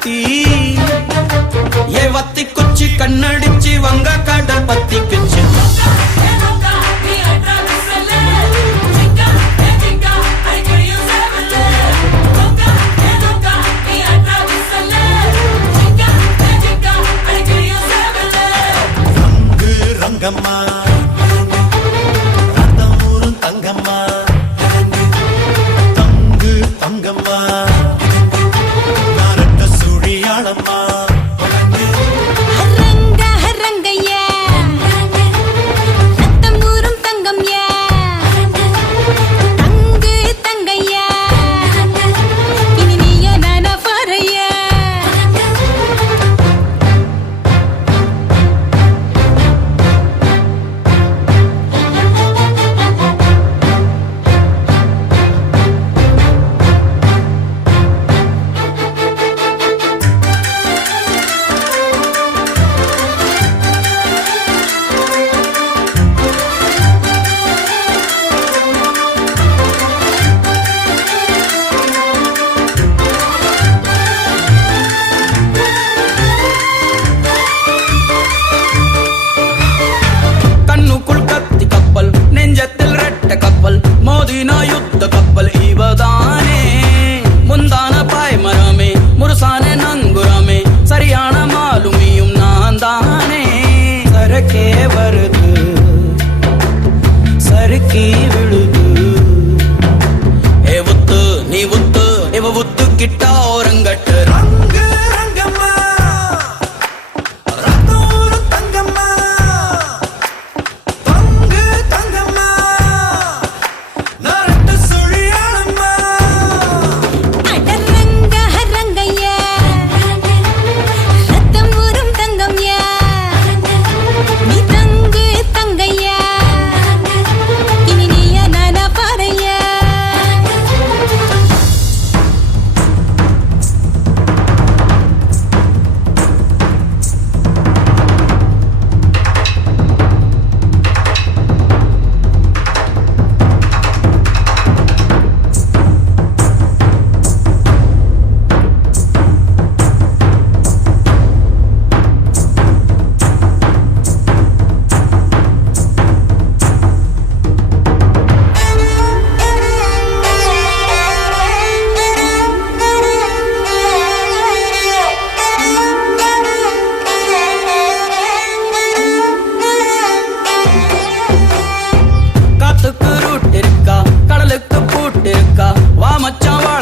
கடத்தி ஏ வத்தி குச்சி கண்ணடிச்சு வங்க கடல் பத்திக்குச்சு ரங்கம்மா ரத்தமூரும் தங்கம்மா தங்கு தங்கம்மா நாரட்ட சுழியாளம்மா மோதினா யுத்த கப்பல் இவதானே முந்தான பாய்மரமே முருசானே நங்குரமே சரியான மாலுமியும் நான் தானே சரக்கே வருது சறுக்கி விழுது ஏ உத்து நீ உத்து இவ உத்து கிட்டா ஓரங்கட்டு ரங்கு ரங்கம்மா ரத்தூரு தங்கம்மா தங்கு தங்கம்மா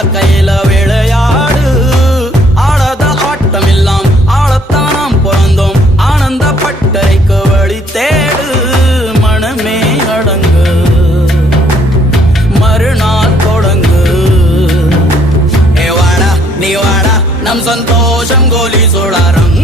வாழ்க்கையில விளையாடு ஆளத ஆட்டம் எல்லாம் ஆளத்தானாம் பிறந்தோம் ஆனந்த பட்டறைக்கு வழி தேடு மனமே அடங்கு மறுநாள் தொடங்கு ஏ வாடா நீ வாடா நம் சந்தோஷம் கோலி சோடாரம்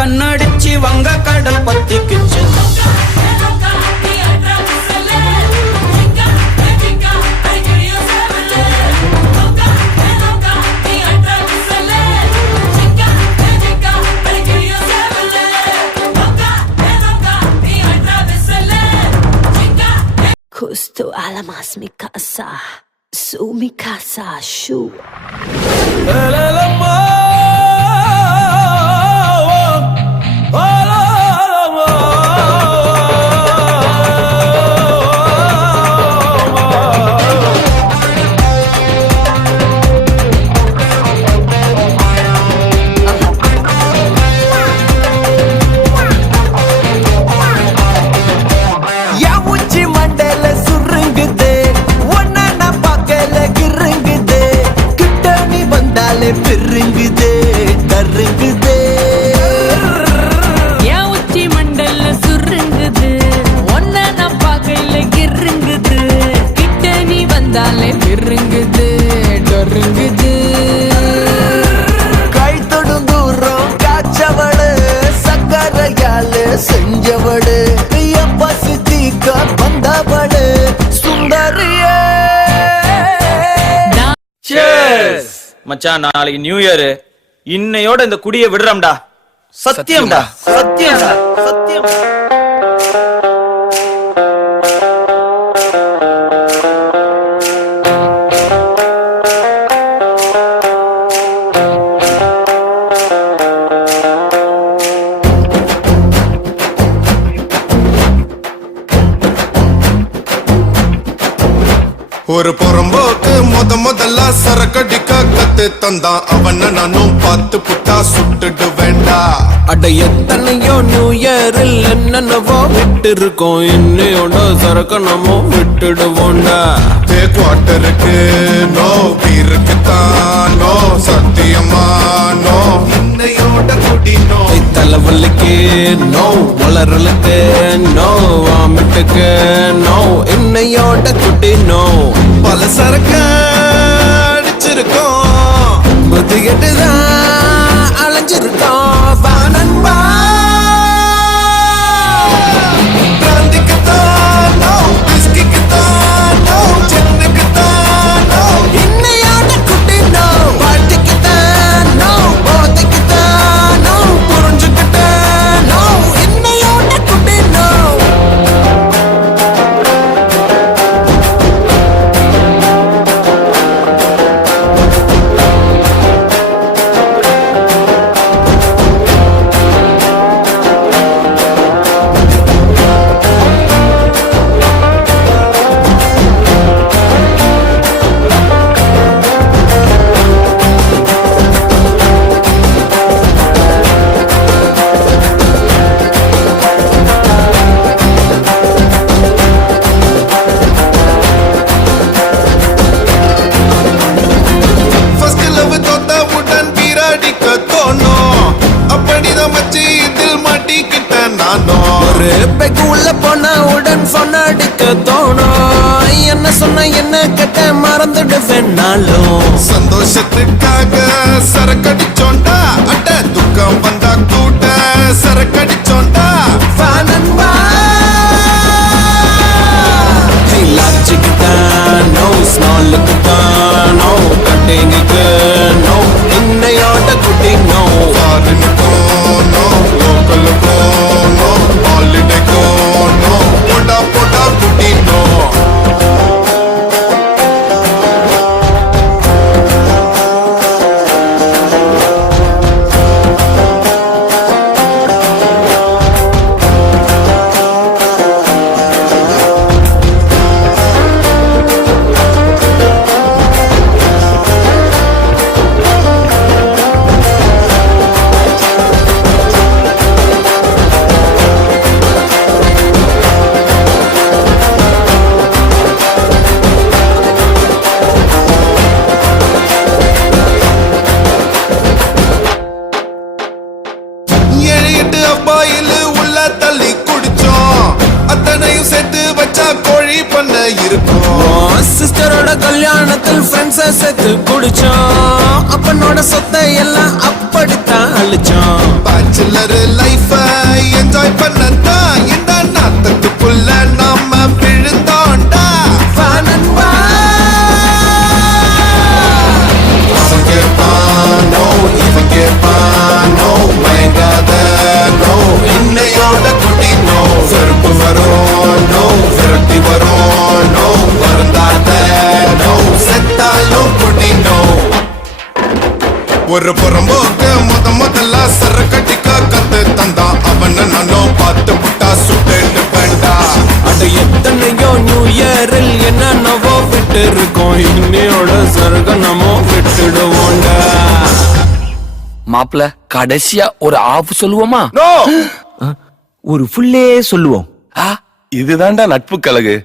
கண்ணடிச்சு வங்க கடல் பத்திக்குச்சு Gusto alamas mi casa, su mi casa, shu. பெருங்குதே மச்சான் நாளைக்கு நியூ இயர், இன்னையோட இந்த குடியை விடுறோம்டா. சத்தியம்டா, சத்தியம்டா, சத்தியம். ஒரு புறம்போக்கு முதல்ல சரக்கடிக்க கத்து தந்தான் அவன நானும் பார்த்து புட்டா சுட்டுடு வேண்டா. அட எத்தனையோ நியூ இயரில் என்னென்னவோ விட்டு இருக்கோம், இன்னையோட சரக்க நம்ம விட்டுடுவோண்டா. குவார்டருக்கு நோ, பீருக்கு தான் நோ, சத்தியமா நோ, இன்னையோட குடி நோ. தலைவலிக்கு நோ, வளரலுக்கு நோ, வாமிட்டுக்கு நோ, இன்னையோட குடி நோ. பல சரக்க அடிச்சிருக்கோம், புத்திகிட்டுதான் அலைஞ்சிருக்கோம். வா நண்பா, பிராந்திக்கு தான் நோ, விஸ்கிக்கு தான் நோ, ஜின்னுக்கு தான் நோ, இன்னையோட குடி நோ. பாட்டிக்கு தான் நோ, போதைக்கு தான் நோ, புரிஞ்சுக்கிட்ட நோ, இன்னையோட குடி நோ. First love தோத்தவுடன் பீராடிக்க தோணும், அப்படிதான் மச்சி இதில் மாட்டிக்கிட்ட நானும். ஒரு பெக்கு உள்ள போனா உடன் சொன்ன அடிக்க தோணும், என்ன சொன்ன என்ன கேட்ட மறந்துடுவேன் நாளும். சந்தோஷத்துக்காக சரக்கடிச்சோண்டா, அட துக்கம் வந்தா கூட சரக்கடிச்சோண்டா. வா நண்பா, லாஜிக்கு தான் நோ, ஸ்மாலுக்கு தான் நோ, கட்டிங்குக்கு நோ, இன்னையோட குட்டி நோ. ஃபாரினுக்கும் நோ, லோக்கலுக்கும் நோ, ஹாலிடேக்கும் நோ, போடா போடா குட்டி நோ. அப்பாயில் உள்ள தள்ளி குடிச்சோம், அத்தனையும் சேர்த்து வச்சா கோழி பண்ண இருக்கும். சிஸ்டரோட கல்யாணத்தில் ஃப்ரெண்ட்ஸை சேர்த்து குடிச்சோம், அப்பனோட சொத்தை எல்லாம் அப்படித்தான் அழிச்சோம். பேச்சுலர் லைஃப என்ஜாய் பண்ணத்தான் இந்த நாத்தத்துக்குள்ள நாம விழுந்தோண்டா. வா நண்பா, அவன் கேட்பான் நோ, இவன் கேட்பான் நோ, மயங்காத நோ, இன்னையோட குடி நோ. வெறுப்பு வரும் நோ, விரட்டி வரும் நோ, வருந்தாத நோ, செத்தாலும் குடி நோ. ஒரு புறம்போக்கு முதல்ல சரக்கடிக்க கத்து தந்தான் அவன நானும் பார்த்து புட்டா சுட்டு வேண்டா. அட எத்தனையோ நியூ இயரில் என்னென்னவோ விட்டு இருக்கோம், இன்னையோட சரக நம்ம விட்டுடுவோண்டா. மாப்ள கடைசியா ஒரு ஆஃப் சொல்லுவோமா? நோ, ஒரு ஃபுல்லே சொல்லுவோம். இதுதான்டா நட்பு கழகு.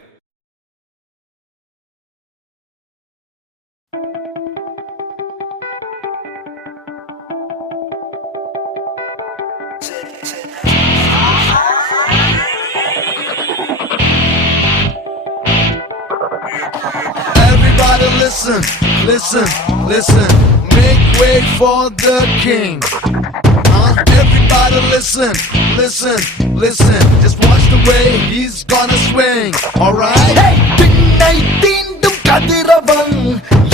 Everybody listen, listen, listen. Make way for the king. Everybody listen, listen, listen. Just watch the way he's gonna swing. Alright? Hey! திண்ணை தீண்டும் கதிரவன்,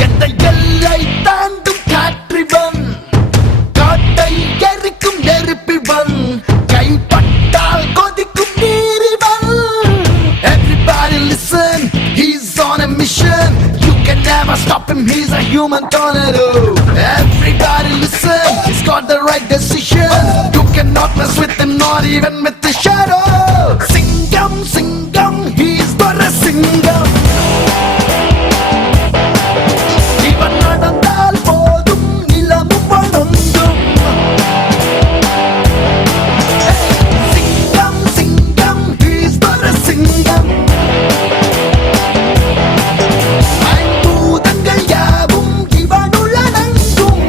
எந்த எல்லை தாண்டும் human tornado. Everybody listen, he's got the right decision. You cannot mess with him, not even with the shadow. Singam, Singam, he's got a Singam. இவன் நடந்தால் போதும் நிலமும் வணங்கும். Singam, Singam, he's got a Singam. ஐம்பூதங்கள் யாவும் இவனுள் அடங்கும்.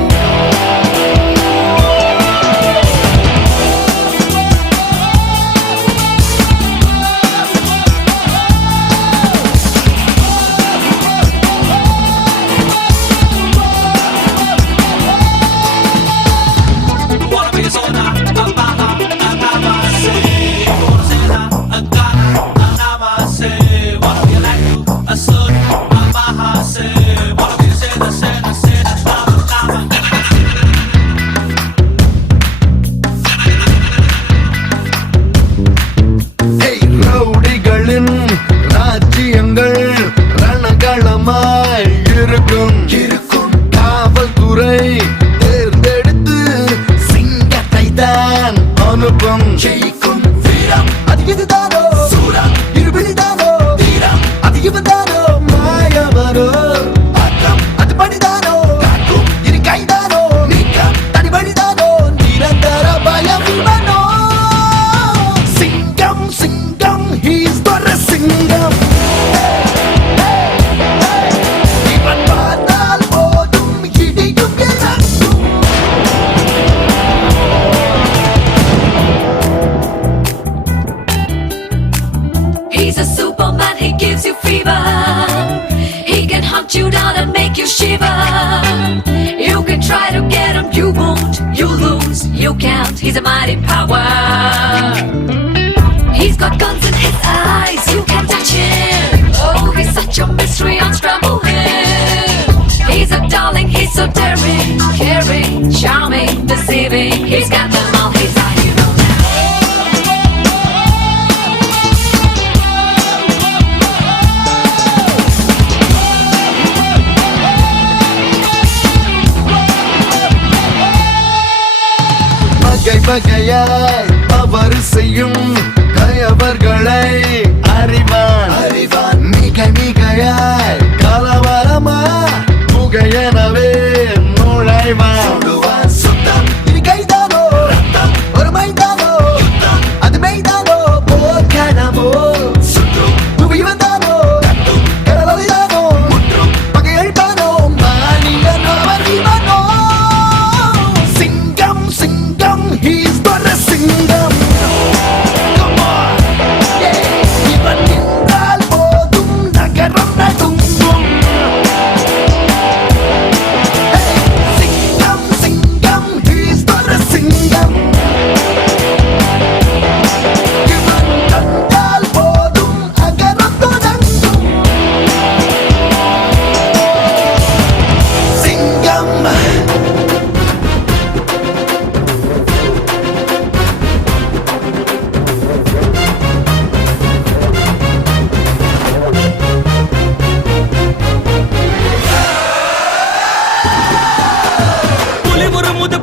ரவுடிகளின் ராஜ்யங்கள் ரணகளமாய் இருக்கும். காவல்துறை தேர்ந்தெடுத்து சிங்கத்தை தான் அனுப்பும். ஜெயிக்கும் வீரம் அது இதுதானோ, சூரம் இருபிடிதானோ, வீரம் அது இவன்தானோ, மாயவரோ அக்கம் அது படிதானோ, காக்கும் இரு கைதானோ, நீக்கம் தனிபடிதானோ, நிரந்தர பயம் இவனோ. சிங்கம் சிங்கம் he's got a சிங்கம். இவன் பார்த்தால் போதும் இடியும் இறங்கும். He's a superman, he gives you fever. He can hunt you down and make you shiver. You can try to get him, you won't, you lose, you can't. He's a mighty power. He's got guns in his eyes, you can't touch him. Oh, he's such a mystery, unscramble him. He's a darling, he's so daring, caring, charming, deceiving. He's got them all, he's a hero now. வகை வகையாய் அவர் செய்யும் கயவர்களை அறிவான். மிக மிகையாய் கலவரமா புகையனவே நுழைவான். சுத்தம் இது கைதானோ, ரத்தம் ஒரு மைதானோ, அது மெய்தானோ, போர்க்கணமோ சுற்றும் புவி வந்தானோ, கடலொலிதானோ, முற்றும் பகையழிப்பானோ, மாநிலன் அவர் இவனோ. சிங்கம் சிங்கம் he's got a சிங்கம். Come on, yeah. இவன் நின்றால் போதும் நகரம் நடுங்கும். Hey, சிங்கம் சிங்கம் he's got a சிங்கம். இவன் கண்டால் போதும் அகரம் தொடங்கும். சிங்கம்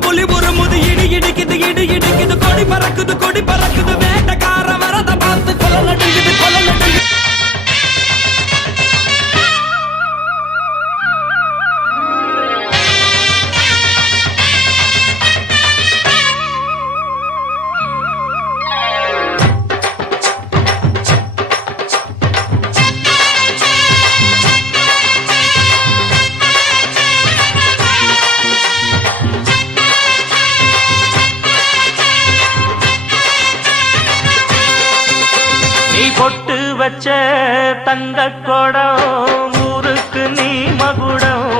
புலி முறுமுது இடி இடிக்குது இடி இடிக்குது, கொடி பறக்குது கொடி பறக்குது, வேட்டக்கார வரத பார்த்து கொல நடுங்குது கொல நடுங்குது. நீ பொட்டு வச்ச தங்க கொடம் ஊருக்கு நீ மகுடம்.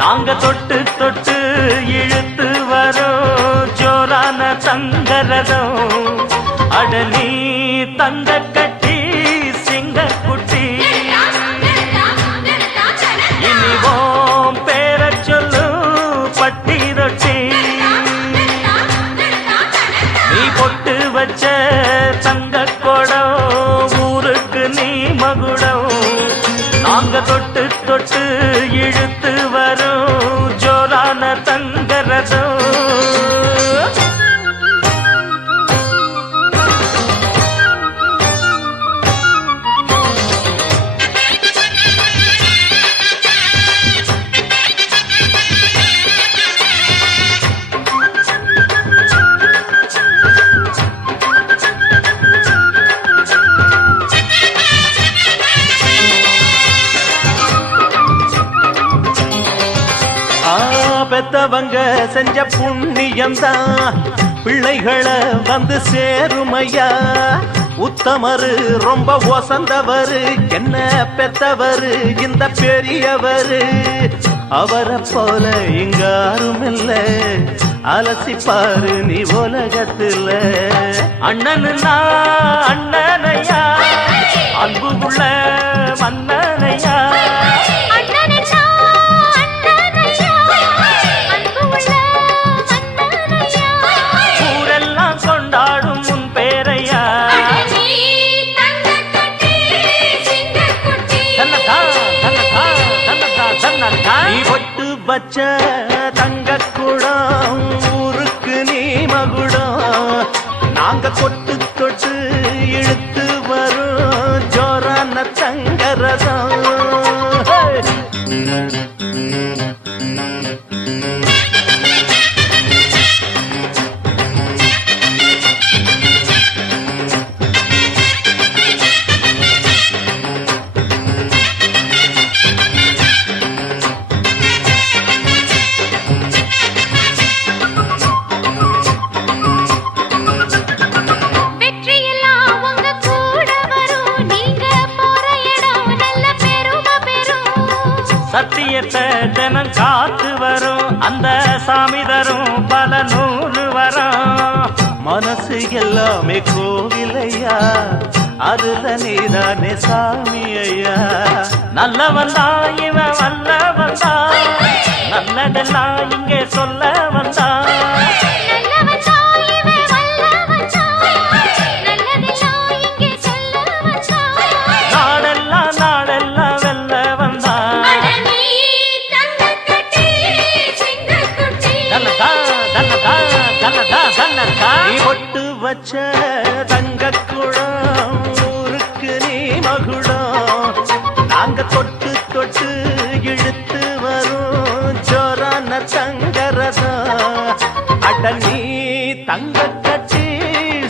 நாங்க தொட்டு தொட்டு இழுத்து வரோம் ஜோரான தங்கரதம். அட நீ தங்க கட்டி சிங்க குட்டி, இனிவோம் பேர சொல்லு பட்டி ரொட்டி. நீ பொட்டு வச்ச தங்க கொடம் ஊருக்கு நீ மகுடம். நாங்க தொட்டு தொட்டு இழுத்து வர செஞ்ச புண்ணியம்தான் பிள்ளைகளை வந்து சேருமையா. உத்தமரு ரொம்ப ஒசந்தவரு, என்ன பெத்தவரு இந்த பெரியவரு. அவரை போல இங்காரும் இல்ல, அலசிப்பாரு நீ உலகத்துல. அண்ணனுன்னா அண்ணனையா, அன்பு உள்ள மன்னனையா. ஊரெல்லாம் கொண்டாடும் உன் பேரையா. நீ பொட்டு வச்ச தங்க குடம், ஊருக்கு நீ மகுடம். நாங்க தொட்டு தொட்டு இழுத்து வரும் ஜோரான தங்கரதம். சத்தியத்தை தினம் காத்து வரும் அந்த சாமி தரும் பல நூறு வரும். மனசு எல்லாமே கோவிலையா, அதுல நீதானே சாமி ஐயா. நல்லவன் தான் இவன் வல்லவன் தான், நல்லதெல்லாம் இங்கே சொல்ல வந்தான். நாடெல்லாம் நாடெல்லாம் வெல்ல வந்தான். நீ பொட்டு வச்ச தங்க குடம், ஊருக்கு நீ மகுடம். நாங்க தொட்டு தொட்டு இழுத்து வரும் ஜோரான தங்கரதம். அட நீ தங்க கட்டி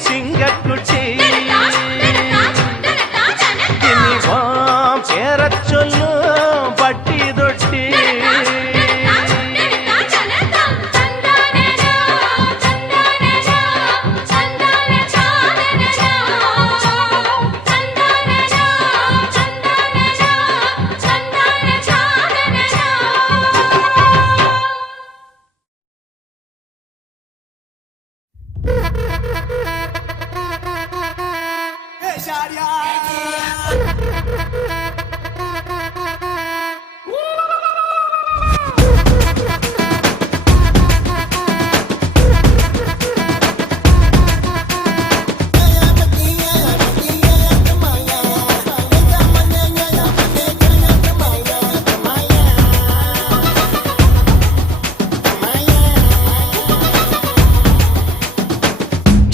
சிங்கக்குட்டி, இனிவாம் பேரச் சொல்லும் பட்டி தொட்டி.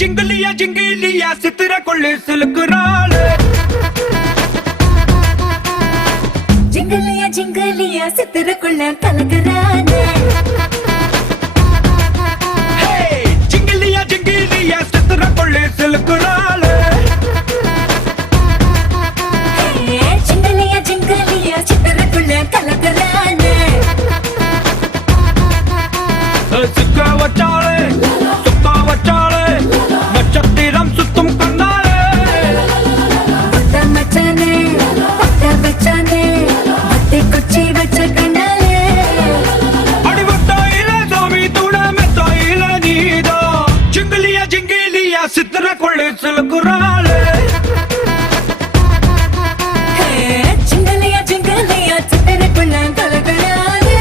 ஜிங்கிலியா ஜிங்கிலியா சித்திர கொள்ளு சிலுக்குறாளு. ஜிங்கலியா ஜிங்கலியா சித்திரக்குள்ள கலக்குறானே. ஜிங்கிலியா ஜிங்கிலியா சித்திர கொள்ளு சிலுக்குறாளு. ஜிங்கலியா ஜிங்கலியா சித்திரக்குள்ள கலக்குறானே. சுக்க வச்சாளு சுக்கா வச்சாளு, நட்சத்திரம் சுத்தும் கண்ணாளு. மச்சானே வச்சானே, வட்டி குச்சி வச்ச கண்ணாலே. அடிவட்டாயில சாமி துண மெத்தாயில நீதா. ஜிங்கிலியா ஜிங்கிலியா சித்திர கொள்ளு சிலுக்குறாளு. ஜிங்கலியா ஜிங்கலியா சித்திரக்குள்ள கலக்குறானே.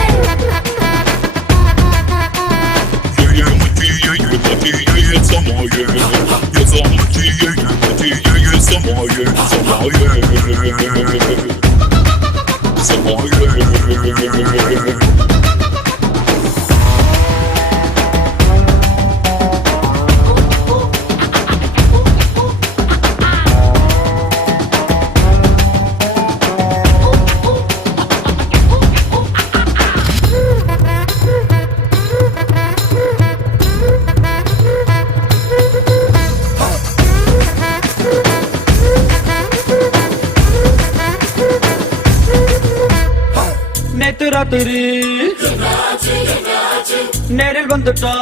நேத்து ராத்திரி நேரில் வந்துட்டா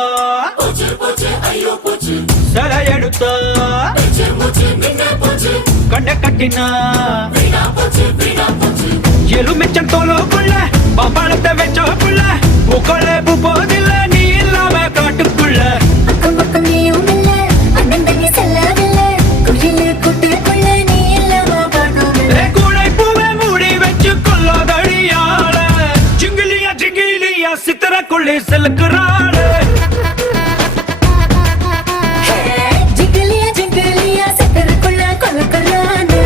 சிலை எடுத்தா கண்ணை கட்டினா எலுமிச்சம் தோலுக்குள்ள பம்பளத்தை வச்சோக்குள்ள பூக்களே பூ போதில்ல நீ இல்லாம காட்டுக்குள்ள அக்கம் பக்கம் நீயும் இல்ல அண்ணன் தண்ணி செல்லவில்ல குயிலு கூட்டுக்குள்ள நீ இல்லாம பார்க்கவில்லை கூடை பூவை மூடி வச்சு கொல்லாதடியாள ஜிங்கிலியா ஜிங்கிலியா சித்திரக்குள்ளே செலுக்குறாளு ஜிங்கிலியா ஜிங்கிலியா சக்கரக்குள்ள கொல்லக்குறானு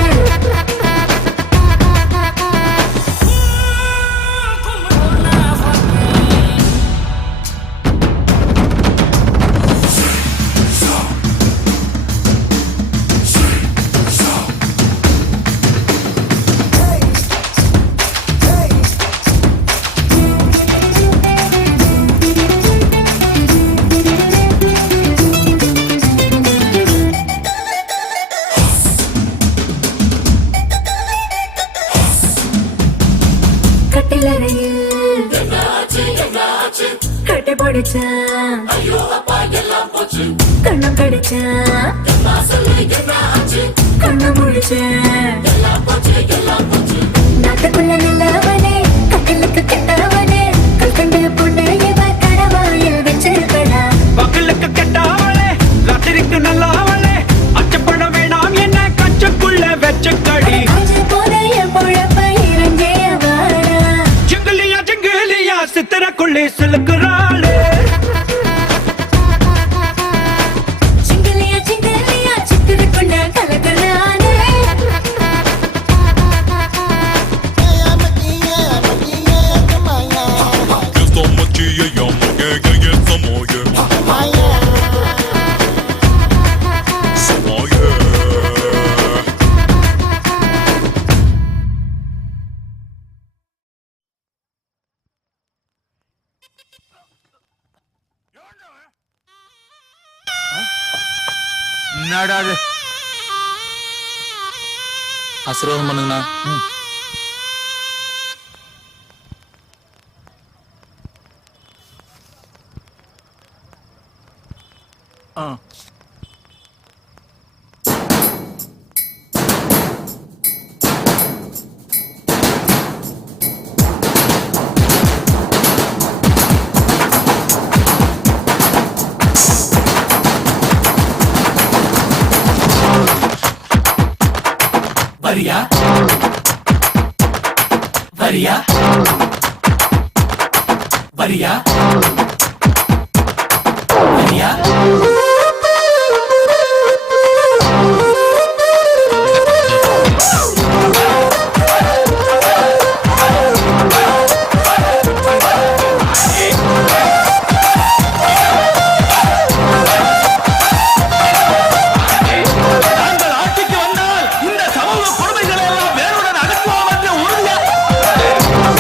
கட்டிலறையில் கட்டி போடுச்சான் கண்ணம் கடிச்சான் கண்ணம் முடிச்சேன் நாட்டுக்குள்ள நல்லவனே கட்டிலுக்கு கெட்டவனே கல்கண்டு பொண்ணு இவ கடவாயில் வச்சிருக்கடா பகலுக்கு கெட்டாவளே ராத்திரிக்கு நல்லாவளே அச்சப்பட வேணாம் என்ன கச்சக்குள்ள வச்ச கடி காஞ்சு போன என் பொழப்ப இறங்கிய வாடா ஜிங்கிலியா ஜிங்கிலியா சித்திரக்குள்ளே செலுக்குறாளு ஜிங்கிலியா ஜிங்கிலியா சித்திரக்குள்ள கலக்குறானே என்னடா இது? ஆசீர்வாதம் பண்ணுங்கண்ணா வரியா வரியா வரியா வரியா நாங்கள் ஆட்சிக்கு வந்தால் இந்த சமூக கொடுமைகளை எல்லாம் வேருடன் அகற்றுவோம் என்று உறுதியாக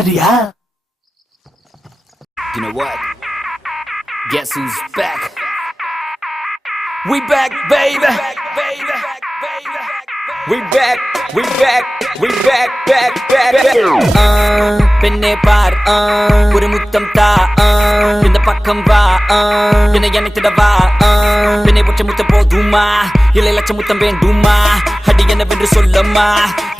வரியா? You know what? Guess who's back? We back, baby. We back, we back, we back, back, back. பெண்ணே பார் ஒரு முத்தம் தா இந்த பக்கம் வா என்னை அணைத்திடவா பெண்ணை ஒற்றை முத்தம் போதுமா இல்லை லட்சம் முத்தம் வேண்டுமா அடி என்னவென்று சொல்லம்மா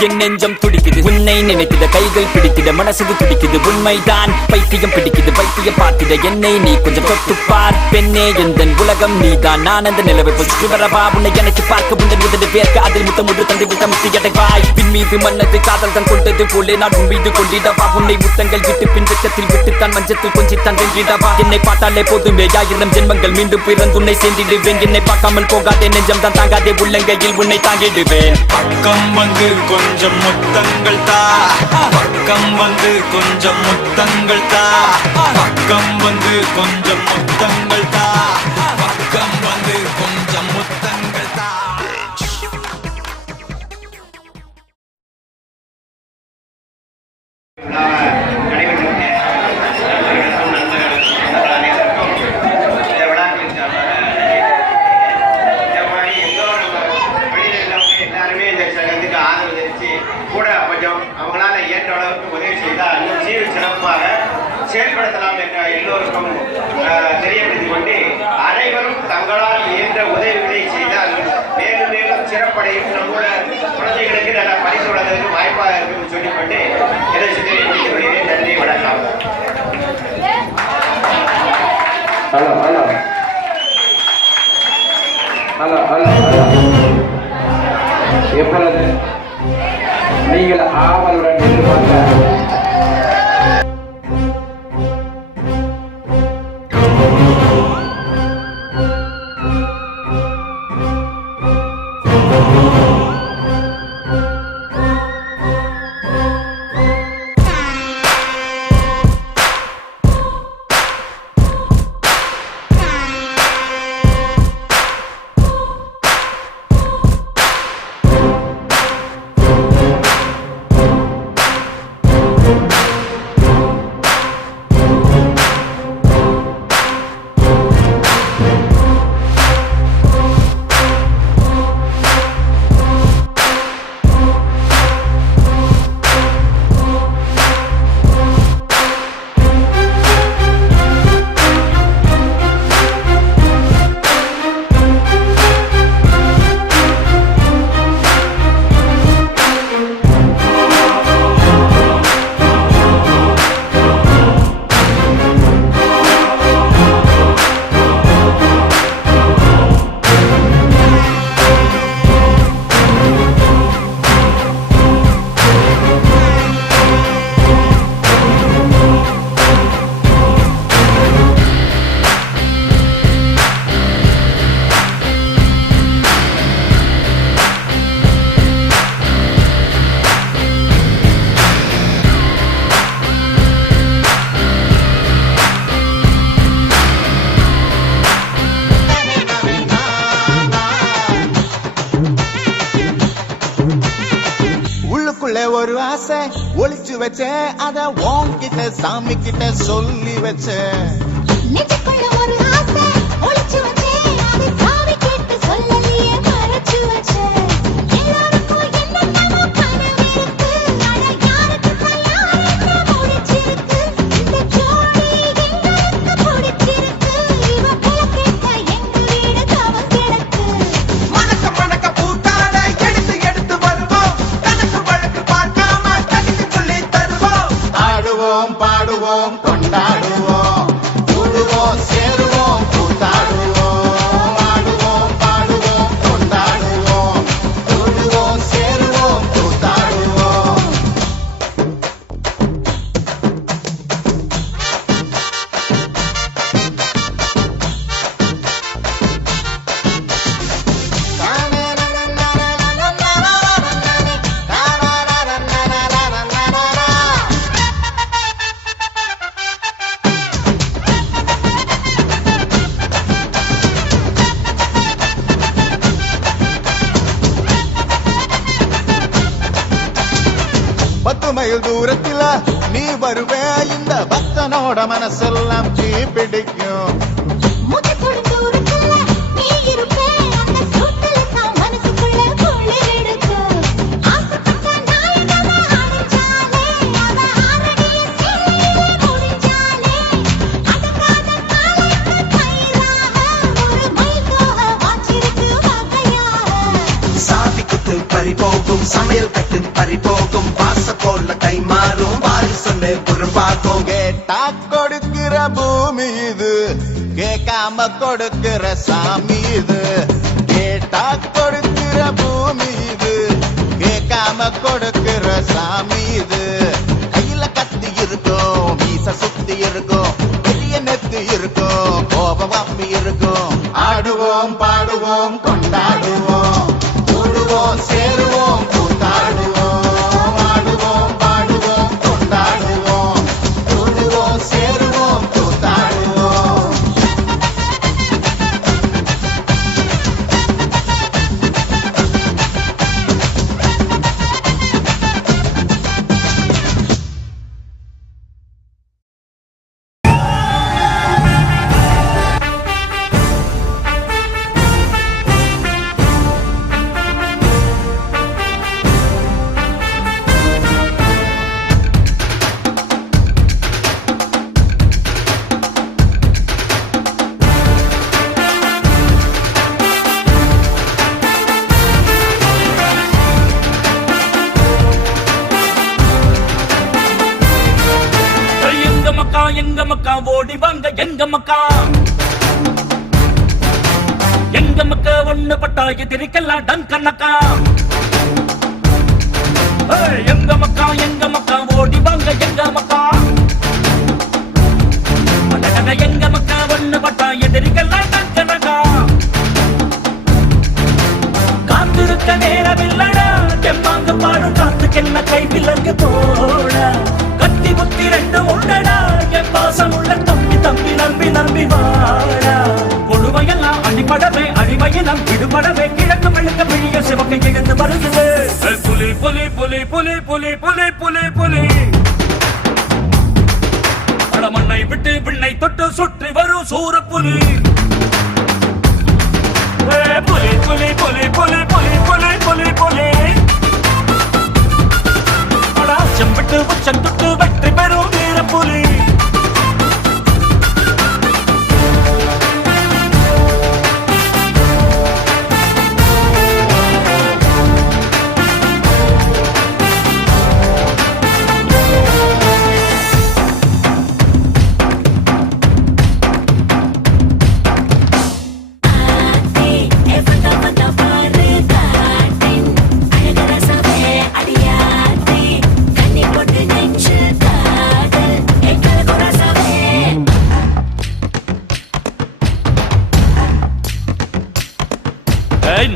என் நெஞ்சம் துடிக்குது உன்னை நினைத்திட கைகள் பிடித்திட மனசு துடிக்குது உண்மைதான் பைத்தியம் பிடிக்குது பைத்தியம் பார்த்திட என்னை நீ கொஞ்சம் தொட்டுப்பார் பெண்ணே எந்தன் உலகம் நீதான் நான் அந்த நிலவை பொறுத்து வரவா உன்னை எனக்கு பார்க்க உந்தன் உதடு பேர்க்க அதில் முத்தம் ஒன்று தந்து விட்டமிட்டு எடைவாய் பின் மீது மன்னது காதல் தான் கொண்டது போலே நான் உன் மீது கொண்டிடவா உன்னை முத்தங்கள் விட்டு பின் வெட்டத்தில் விட்டுத்தான் மஞ்சத்தில் கொஞ்சித்தான் வென்றிடவா என்னை பார்த்தாலே போதுமே 1000 ஜென்மங்கள் மீண்டும் பிறந்து உன்னை சேர்ந்திடுவேன் என்னை பார்க்காமல் போகாதே நெஞ்சம் தான் தாங்காதே உள்ளங்கையில் உன்னை தாங்கிடுவேன் பக்கம் வந்து கொஞ்சம் முத்தங்கள் தா பக்கம் வந்து கொஞ்சம் முத்தங்கள் தா பக்கம் வந்து கொஞ்சம் முத்தங்கள் தா பக்கம் வந்து கொஞ்சம் முத்தங்கள் தா செயல்படுத்தலாம் என்ற எல்லோருக்கும் தெரியப்படுத்திக் கொண்டு அனைவரும் தங்களால் இயன்ற உதவிகளை செய்தால் மேலும் மேலும் சிறப்படையும் நம்முடைய குழந்தைகளுக்கு நல்ல பரிசு வழங்குவதற்கு வாய்ப்பாக இருக்கும் சொல்லிக்கொண்டு எதை சொல்லி முடித்து வருகிறேன். நன்றி, வணக்கம். Hello hello hello hello hello எப்பொழுது நீங்கள் ஆவலுடன் எதிர்பார்க்க ஒரு ஆசை ஒளிச்சு வச்சேன் அத உன்கிட்ட சாமி கிட்ட சொல்லி வச்சேன் நெஞ்சுக்குள்ள ஒரு ஆசை ஒளிச்சு வச்சேன் அதை சாமி கிட்ட சொல்லலையே மறைச்சு வச்சேன் எல்லாருக்கும் என்னென்னமோ கனவு இருக்கு ஆனா யாருக்கு கல்யாணத்தை முடிச்சிருக்கு இந்த ஜோடி எங்களுக்கு பிடிச்சிருக்கு இவ போல கேட்ட எங்க வீடு தவம் கிடக்கு மணக்க மணக்க பூத்தாட எடுத்து எடுத்து வருவோம் கணக்கு வழக்கு பார்க்காம கணக்கு சொல்லி தருவோம் ஆடுவோம் பாடுவோம் கொண்டாடுவோம் கூடுவோம் சேருவோம் கூத்தாடுவோம் ஆடுவோம் பாடுவோம் கொண்டாடுவோம் கூடுவோம் சேருவோம் கூத்தாடுவோம் மைல் தூரத்துல நீ வருவே இந்த பக்தனோட மனசெல்லாம் தீ பிடிக்கும் பறிபோகும் சமையல் கட்டு பறிபோகும் வாச போல கை மாறும் வாரி சொல்லு குறும்பாக்கும் கேட்டா கொடுக்கிற பூமி இது கேட்காம கொடுக்கிற சாமி இது கேட்டா கொடுக்கிற பூமி இது கேட்காம கொடுக்கிற சாமி இது கையில கத்தி இருக்கும் மீச சுத்தி இருக்கும் பெரிய நெத்தி இருக்கும் கோபம் அப்பி இருக்கும் ஆடுவோம் பாடுவோம் கொண்டாடுவோம் கூடுவோம் சேருவோம் கூத்தாடுவோம் ஆடுவோம் பாடுவோம் கொண்டாடுவோம் கூடுவோம் சேருவோம் கூத்தாடுவோம் எங்க மக்கா ஓடி வாங்க எங்க மக்கா ஒண்ணு பட்டா எதிரிக்கெல்லாம் டங்கனக்கா எங்க மக்கா ஓடி வாங்க எங்க மக்கா ஒண்ணு பட்டா எதிரிக்கெல்லாம் டங்கனக்கா காத்திருக்க நேரமில்லடா எம்மாங்க பாடும் காத்துக்கென்ன கை விலங்கு போட கத்தி புத்தி ரெண்டு உண்டடா என் பாசம் உள்ள தம்பி தம்பி நம்பி நம்பி வாடா கொடுமையெல்லாம் அடிபடவே அடிமையினம் விடுபடவே கிழக்கு மெழுக்க பிழிய சிவக்கை எழுந்து வருகிறது புலி புலி புலி புலி புலி புலி புலி புலி மண்ணை விட்டு விண்ணை தொட்டு சுற்றி வரும் சூர புலி புலி புலி புலி புலி புலி புலி புலி புலி செம்பிட்டு உச்சம் தொட்டு வெற்றி பெறும் வீர புலி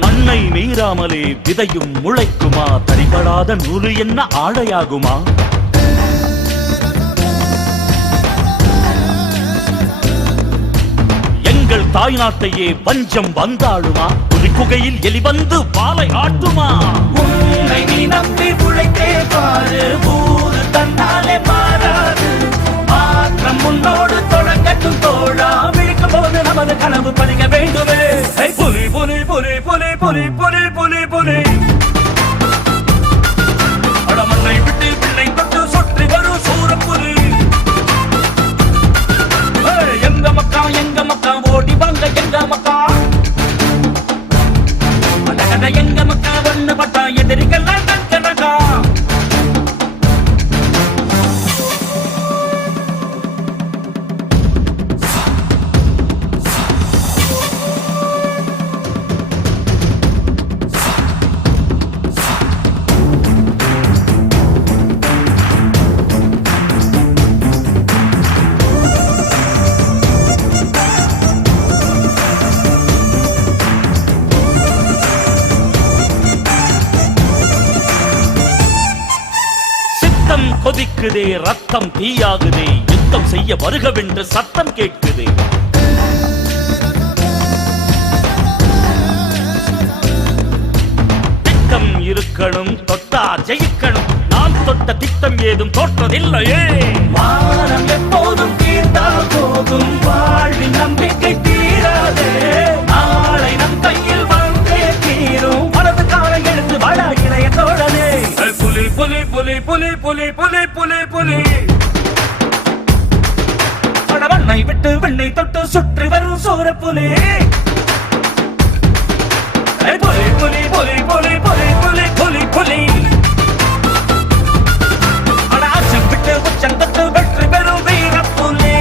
மண்ணை மீறாமலே விதையும் முளைக்குமா தரிபடாத நூறு என்ன ஆடையாகுமா எங்கள் தாய் நாட்டையே பஞ்சம் வந்தாளுமா புலிக்குகையில் எலி வந்து வாளை ஆட்டுமா உன்னை நீ நம்பி உழைத்தே பாரு ஊரு தன்னாலே மாறாது மாற்றம் முன்னோடு தொடங்கட்டும் தோழா விழிக்கும் போது நமது கனவு பறிக்க வேண்டுமே புலி புலி புலி புலி புலி புலி புலி புலி மண்ணை விட்டு பிள்ளை தொட்டு சுற்றி வரும் சூர புலி எங்க மக்கா ஓடி வாங்க எங்க மக்கா எங்க மக்கா ஒண்ணு பட்டா எதிரிக்கெல்லாம் டங்கனக்கா கொதிக்குதே ரத்தம் தீயாகுதே யுத்தம் செய்ய வருகவென்று சத்தம் கேட்குதே திட்டம் இருக்கணும் தொட்டா ஜெயிக்கணும் நான் தொட்ட திட்டம் ஏதும் தோற்றதில்லையே. வானம் எப்போதும் தீர்ந்தால் போதும், வாழ்வின் நம்பிக்கை தீராதே. நாளை நம் கையில் வந்தே தீரும், வலது காலை எடுத்து வாழா இளைய தோழனே. புலி புலி புலி புலி புலி புலி புலி புலி வண்ணை விட்டு வெண்ணை தொட்டு சுற்றி வரும் சோர புலி. புலி புலி புலி புலி புலி புலி புலி புலி ஆச்சம் விட்டு உச்சம் தொட்டு வெற்றி பெறும் வீர புலி.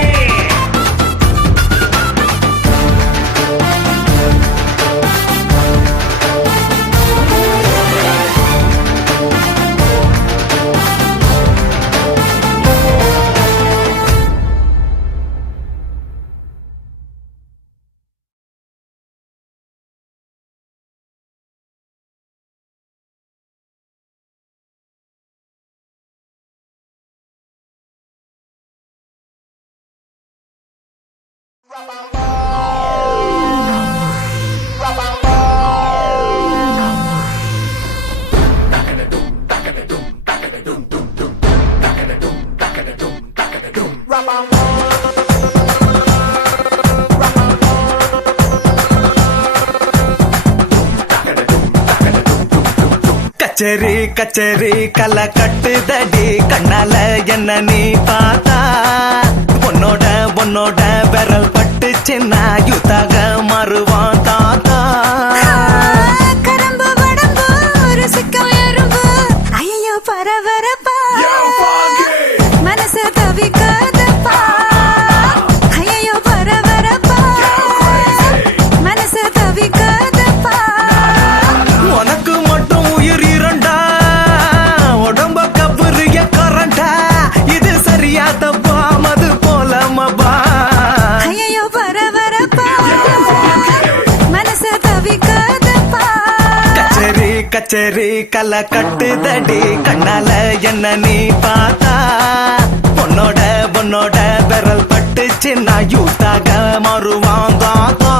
கச்சேரி கச்சேரி கலை கட்டுதடி கண்ணால என்ன நீ பார்த்தா, உன்னோட உன்னோட விரல் பட்டு சின்ன யுத்தாக மாறுவான் தாத்தா. கரம்பு வடம்பு ருசிக்கும் எறும்பு ஐயோ பரபரப்பா மனசு தவிக்காதப்பா. ஐயோ பரபரப்பா மனசு தவிக்காதப்பா. உனக்கு மட்டும் உயிர் இரண்டா, உடம்ப கபுரிய கரண்டா, இது சரியா தப்பா மது போல மபா. ஐயோ பரபரப்பா மனசு தவிக்காதப்பா. கச்சேரி கச்சேரி கலை கட்டுதடி கண்ணால என்ன நீ பார்த்தா, பொன்னோட பொன்னோட விரல் பட்டு சின்ன யூத்தாக மாறுவான் தாத்தா.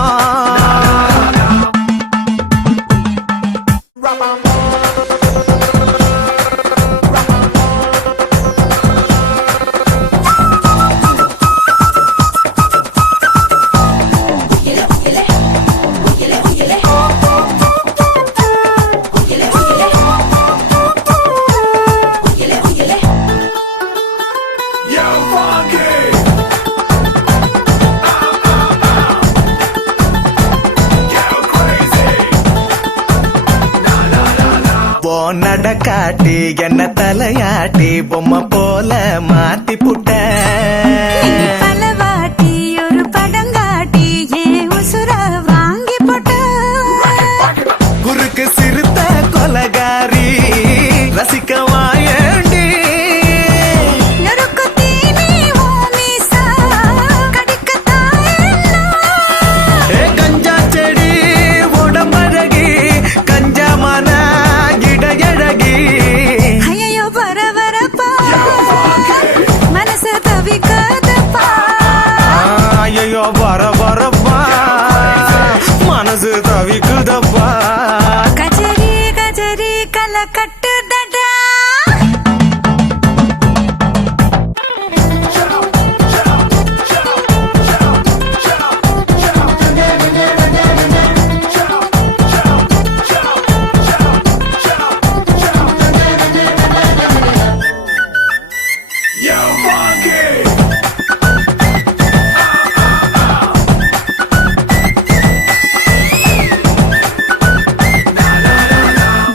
நடக்காட்டி என்ன தலையாட்டி பொம்மை போல மாத்தி புட்ட. பலவாட்டி ஒரு படங்காட்டி ஏன் உசுர வாங்கி போட்ட. குறுக்கு சிறுத்த கொலகாரி ரசிக்க வாயண்டி. நொறுக்கு தீனி ஓ மீசா கடிக்கத்தாயன்னா. கஞ்சா செடி உடம்பழகி கஞ்சா மன இடையழகி. ஐயோ பரபரப்பா மனசு தவிக்காதப்பா. ஐயோ வர வரப்பா மனசு தவிக்குதப்பா. கச்சேரி கச்சேரி கலை கட்டுதடா.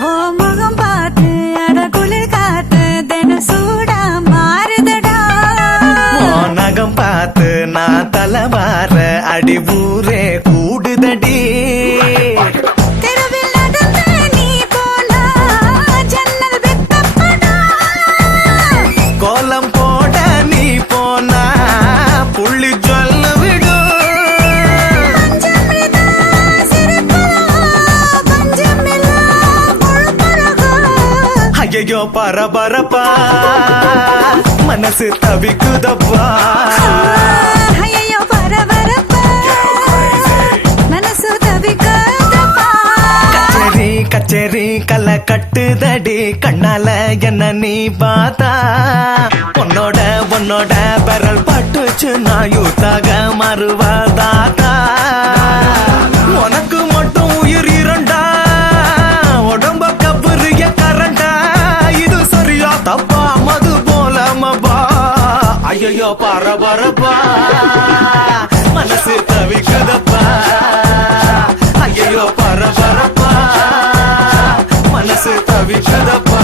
ஓ முகம் பார்த்து அட குளிர் காத்து தினம் சூடா மாறுதடா. நகம் பார்த்து நான் தலைவார அடி ஊரே கூடுதடி. தெருவில் நடந்து நீ போனா ஜன்னல் வெட்டப்படா. கோலம் போட நீ போனா புள்ளி சொல்ல விடும். பஞ்சமிதா சிரிப்பழகா பஞ்சமில்லா முழுப்பழகா. ஐயோ பரபரப்பா மனசு தவிக்குதப்பா. ஐயோ பரபரப்பா மனசு தவிக்காதப்பா. கச்சேரி கச்சேரி கலை கட்டுதடி கண்ணால என்ன நீ பார்த்தா உன்னோட பெரல் பட்டுச்சு நான் யூத்தாக மறுவதாத்தா உனக்கு மட்டும் உயிர் இரண்டா உடம்ப கபுரிய கரண்டா இது சரியா தப்பா மது போல மபா ஐயோ பரபரப்பா மனசு தவிக்குதப்பா ஐயோ பரபரப்பா மனசு தவிக்குதப்பா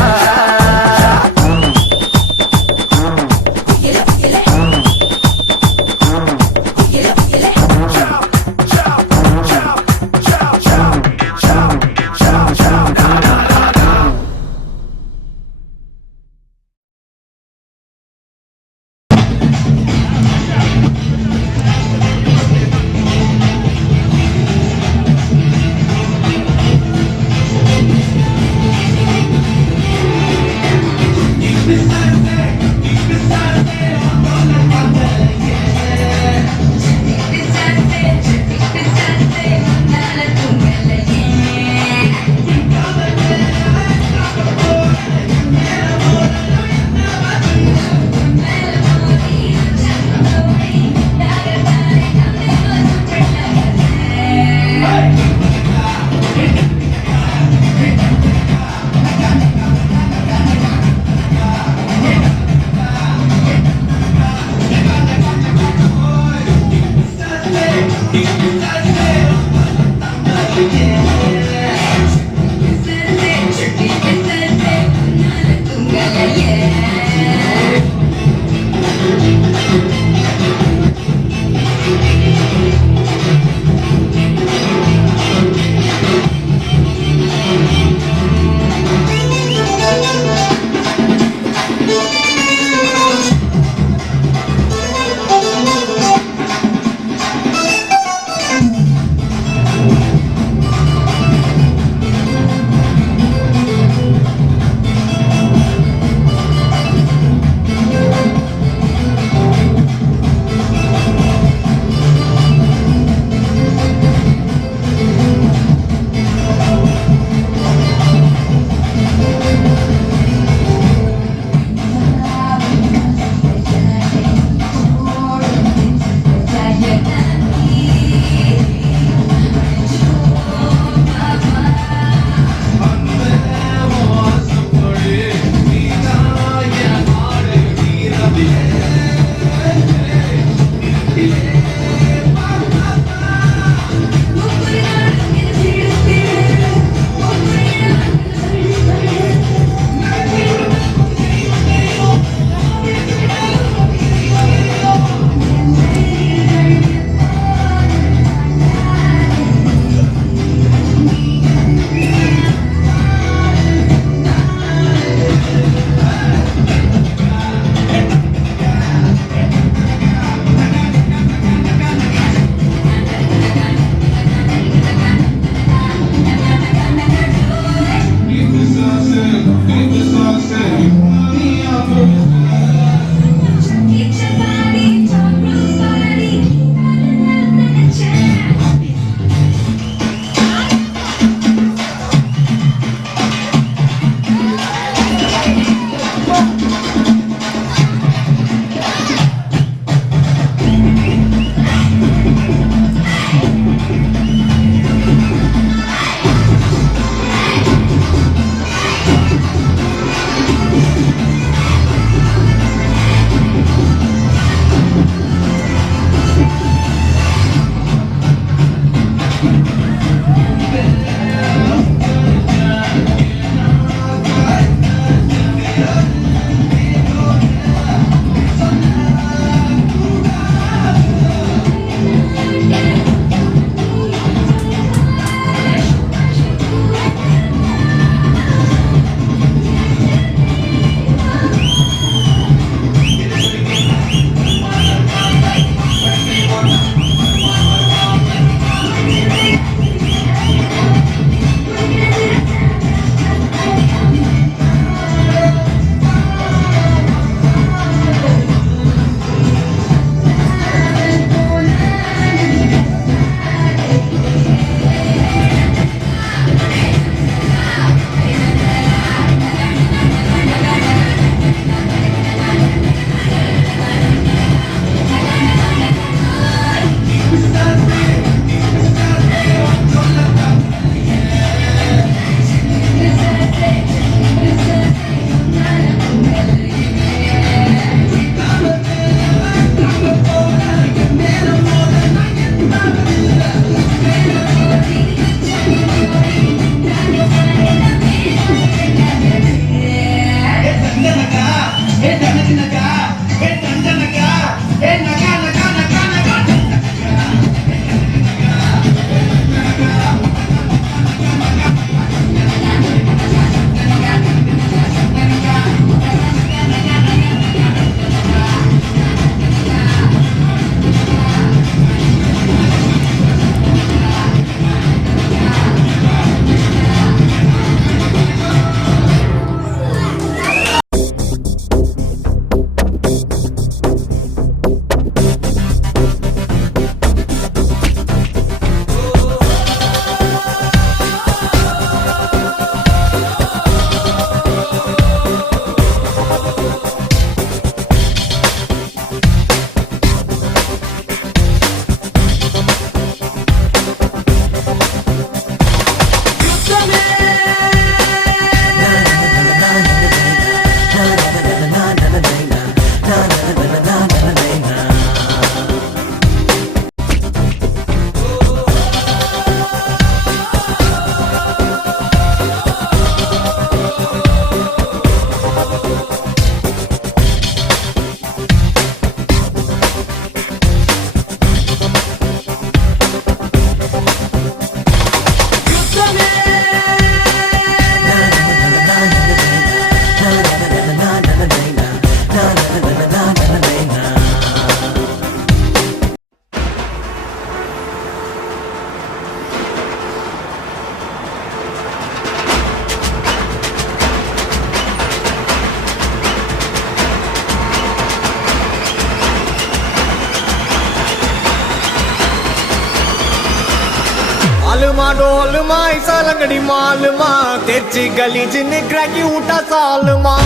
डोलमा ऐसा लंगड़ी मालमा तेची गली जिन्हें क्रैकी उठा सालमा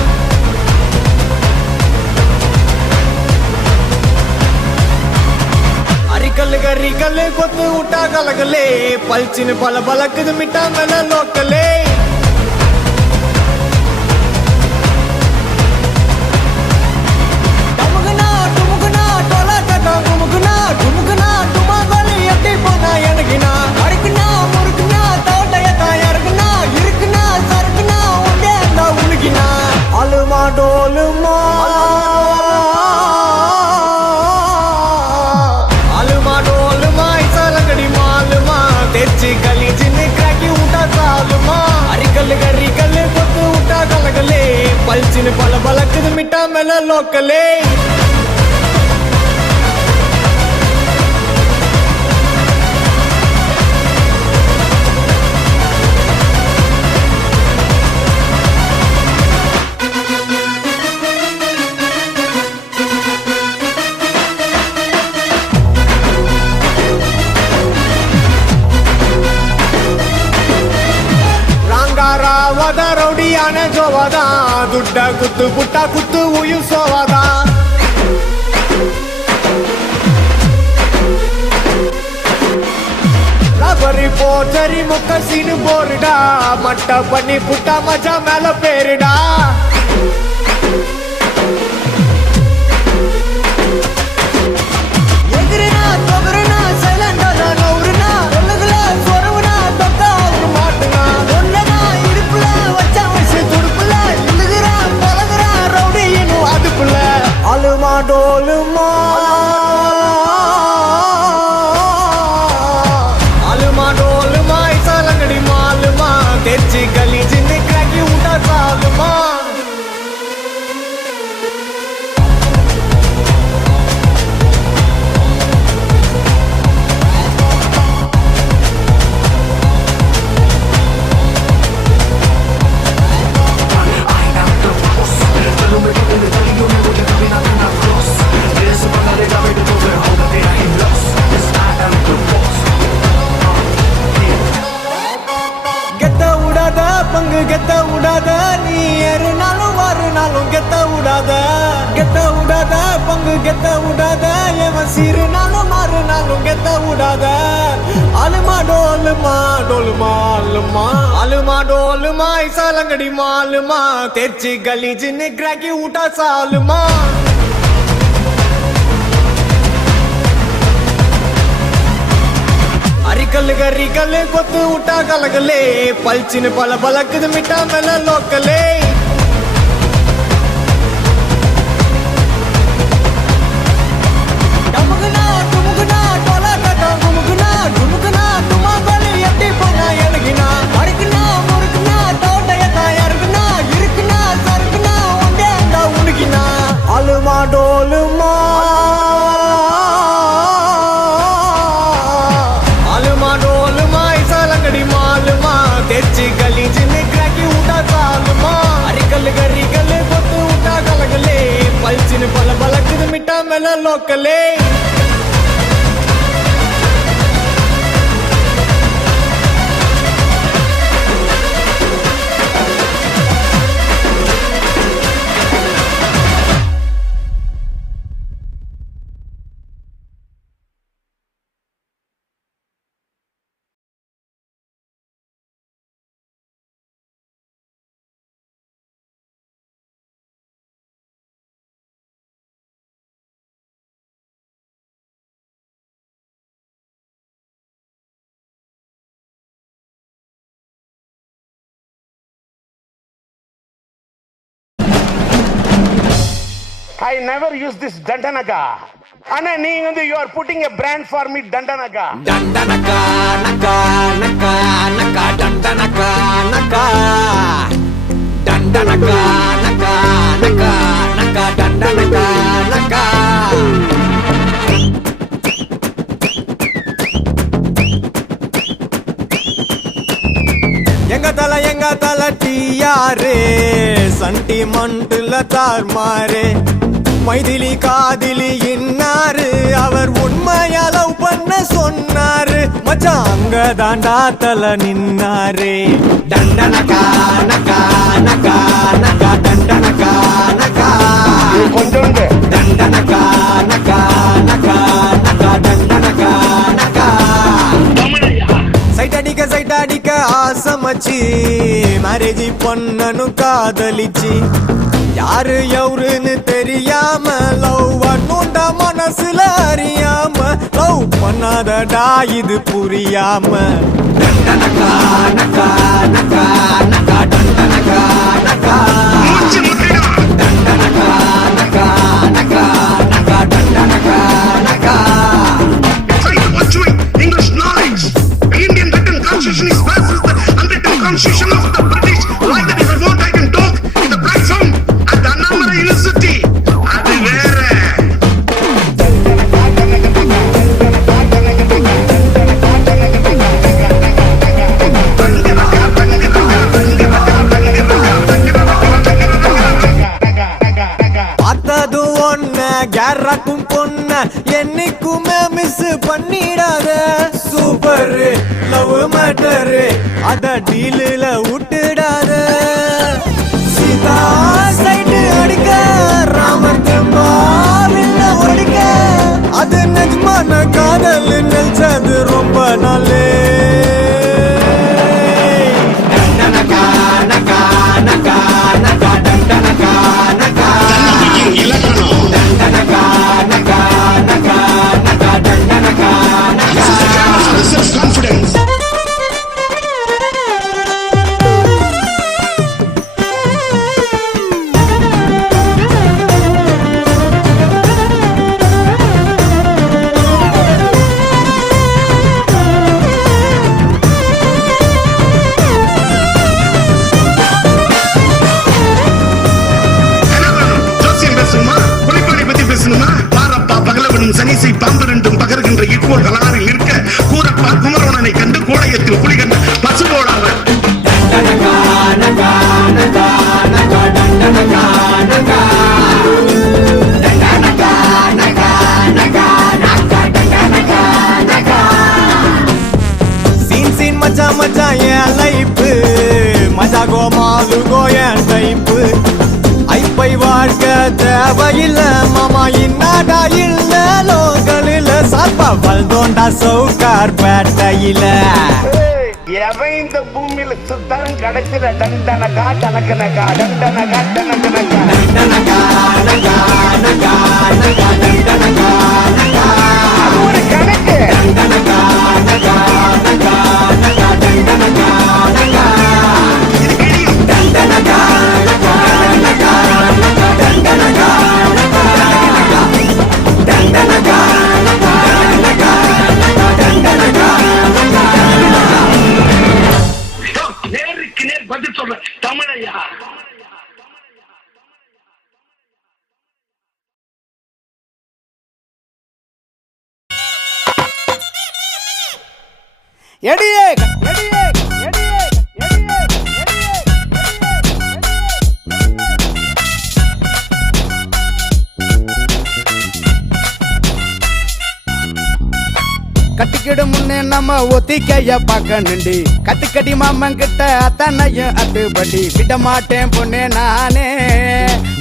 अरिकल गरिकल कोत उठा गलगले पलचिन पल बलक मिटा मेल लोकले डमगना डुमगना टोला टका घुमगना घुमगना डुमा गली अटी पना यनगिना अड़कना मुर्गना तोटयता यरगना इरकना सरकना उंडे अंदा उलगिना अलमा डोलमा तेची गली जिन्हें क्रैकी उठा सालमा अरिकल गरिकल कोत उठा गलगले पलचिन पल बलक मिटा मेल लोकले ರಾವದ ರೌಡಿಯಾನೆ ಜೋವದ ದುಡ್ಡ ಕುತ್ತು ಪುಟ್ಟ ಕುತ್ತು ಉಯಿಸೋವದ ರಬರಿ ಪೋಚರಿ ಮುಖ ಸೀನು ಬೋರ್ಡಾ ಮಟ್ಟ ಬನ್ನಿ ಪುಟ್ಟ ಮಜಾ ಮೇಲ ಪೇರಿಡಾ ಎದುರಿನ ತೊಗರಿನ ಸೈಲೆಂಟದ ನೌರಿನ ಒಳಗಲ ಸ್ವರವನ ತೊಕ್ಕ ಅವ್ರು ಮಾಟನ ಒಳ್ಳನ ಇಡುಪುಲ ವಚ್ಚ ವಯಸ್ಸು ತುಡುಪುಲ ಇಳುಗಿರ ಪೊಲಗರ ರೌಡಿ ಏನು ಅದುಪುಲ ಅಲುಮಾ ಡೋಲುಮಾ ಅಲುಮಾ ಡೋಲುಮಾ ಐಸಾ ಲಂಗಡಿ ಮಾಲುಮಾ ತೆಚ್ಚಿ ಗಲಿ ಜಿನ್ನೆ ಕ್ರಾಕಿ ಊಟ ಸಾಲುಮಾ பங்கு கெத்த விடாத நீ ஏறுனாலும் வாருனாலும் கெத்த விடாத பங்கு கெத்த விடாத எவன் சீருனாலும் மாறுனாலும் கெத்த விடாத அலுமா டோலுமா டோலுமா அலுமா அலுமா டோலுமா ஐசா லங்கடி மாலுமா தெச்சி கலி ஜின்னு கிராக்கி ஊட்டா சாலுமா अरिकल गरिकल कोत उठा गलगले पलचिन पल बलक मिटा मेल लोकले डमगना डुमगना टोला टका घुमगना घुमगना डुमा गली अटी पना यनगिना अड़कना मुर्गना तोटयता यरगना इरकना सरकना उंडे अंदा उलगिना अलमा डोलमा तेची गली जिन्हें क्रैकी उठा सालमा अरिकल गरिकल कोत उठा गलगले पलचिन पल बलक मिटा mail लोकले I never use this Dandanaga. Anna, you are putting a brand for me, Dandanaga. Dandanaga, naga, naga, naga, Dandanaga, naga. Dandanaga, naga, naga, naga, Dandanaga, naga. எங்க தல டியாரே சண்டி மண்டுல தார் மாறே மைதிலி காதிலி இன்னாரு அவர் உண்மையா லவ் பண்ண சொன்னாரு மச்சான் அங்க தாண்டா தல நின்னாரு டண்டனகா நகா நகா நகா டண்டனகா நகா கொஞ்சம் டண்டனகா நகா நகா நகா டண்டனகா நகா சைட் அடிக்க ஆசமச்சி மேரேஜ் பண்ணனும் காதலிச்சு யாரு எவருன்னு தெரியாம லவ் பண்ணுண்டா மனசுல அறியாம லவ் பண்ணாதடா இது புரியாம டண்டனகா நகா நகா நகா டண்டனகா நகா டண்டனகா நகா நகா நகா டண்டனகா நகா English knowledge. Indian written constitution is versus the unwritten constitution of the British. Like that, if I want, I can talk in the platform at the Annamala University. அது வேற. பார்த்தது ஒன்ன கேரக்கும் பொண்ண என்னைக்குமே மிஸ் பண்ணிடாத சூப்பர் லவ் மேட்டர் அத டீலில் விட்டுடாத Sita side அடிக்க ராமர் திரும்பாவில்ல ஒடிக்க அது நிஜமான காதல் நினைச்சது ரொம்ப நாளே டண்டனகா நகா நகா நகா டண்டனகா நகா டண்டனகா நகா நகா நகா டண்டனகா நகா Self-confidence. சனிசை பாம்பு ரெண்டும் பகர்கின்ற இக்கோள் கலாரில் இருக்க கூறப்பா குமரவனனை கண்டு கோடையத்தில் புலி கண்ட பசுபோடாவர் டண்டனகா நகா நகா நகா டண்டனகா நகா டண்டனகா நகா நகா நகா டண்டனகா நகா சீன் மச்சான் மச்சான் என் லைஃப் மஜா கோமாலு கோயன் டைப் ஐப்பை வாழ்க்க தேவையில்ல மாமா இன்னாடா இல்ல லோக்கலில் சாப்பா வல்தோண்டா சவுக்கார் பேட்டையில எவன் இந்த பூமியில சுத்தரம் கிடைச்சிட டண்டனகா டனக்கனகா டண்டனகா டனக்கனகா டண்டனகா நகா நகா நகா டண்டனகா நகா அது ஒரு கணக்கு டண்டனகா நகா நகா நகா டண்டனகா நகா டண்டனகா நகா நகா நகா டண்டனகா நகா டண்டனகா நகா நகா நகா டண்டனகா நகா நேருக்கு நேர் பதில் சொல்ற தமிழையா. எடியே எடியே எடியே எடியே கட்டிக்கிடு முன்னே நம்ம ஒத்திக்கைய பார்க்கணுண்டி கத்துக்கடி மாமன் கிட்ட அத்தனையும் அத்துப்படி விட மாட்டேன் பொண்ணே நானே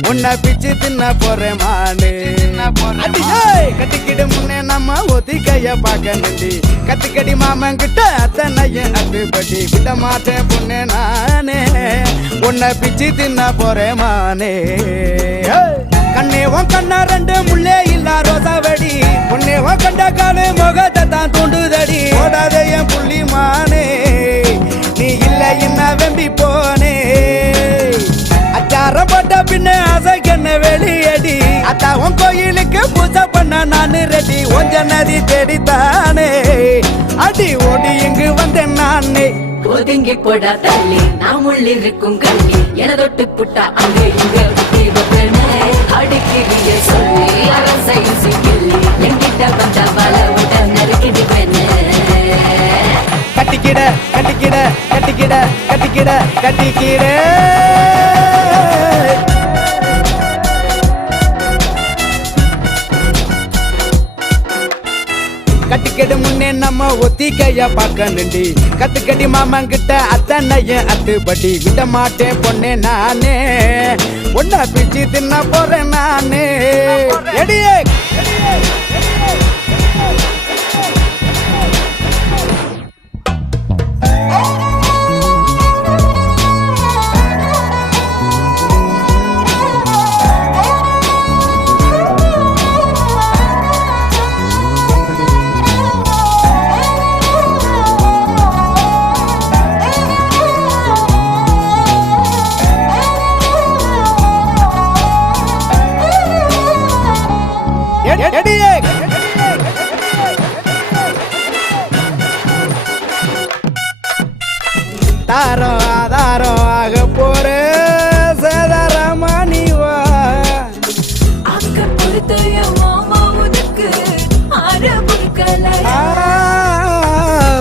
உன்னை பிச்சு தின்ன போறேன் மானே கட்டிக்கிடு முன்னே நம்ம ஒத்திக்கைய பார்க்கணுண்டி கத்துக்கடி மாமன் கிட்ட அத்தனையும் அத்துப்படி விட மாட்டேன் பொண்ணே நானே உன்னை பிச்சு தின்ன போறேன் மானே கண்ணே உன் கண்ணா ரெண்டு முள்ளே இல்ல ரோசாவடி உன்னே உன் கண்ட காலு முகத்தை தான் தூண்டுதடி ஓடாத என் புள்ளி மானே நீ இல்ல என்ன வெம்பி போனே அச்சாரம் போட்ட பின்ன அசைக்கண்ண வெளியடி அத்தா உன் கோயிலுக்கு பூஜை பண்ண நானு ரெடி ஒஞ்ச நதி தேடித்தானே அடி ஓடி இங்கு வந்தேன் நானே ஒதுங்கி போடா தள்ளி நாம் உள்ளிருக்கும் கண்ணி என தொட்டு புட்டா அங்கே இங்க அடிக்கிறிய சொல்லி அரசை சிக்கிள்ளி என்கிட்ட வந்த வளவுட நறுக்கிடு பெண்ணு கட்டிக்கிட கட்டிக்கிட கட்டிக்கிட கட்டிக்கிட கட்டிக்கிட கட்டிக்கடி முன்னே நம்ம ஒத்திக்கைய பார்க்கணுண்டி கத்துக்கடி மாமங்கிட்ட அத்தனையும் அத்துப்படி விட மாட்டேன் பொண்ணே நானே ஒன்னா பிச்சு தின்ன போறேன் நானே எடியே தாரோ ஆதாரோ ஆக போற சேதாரமா நீவா அக்க பொறுத்தைய மாமா உனக்கு ஆரம்பிக்கல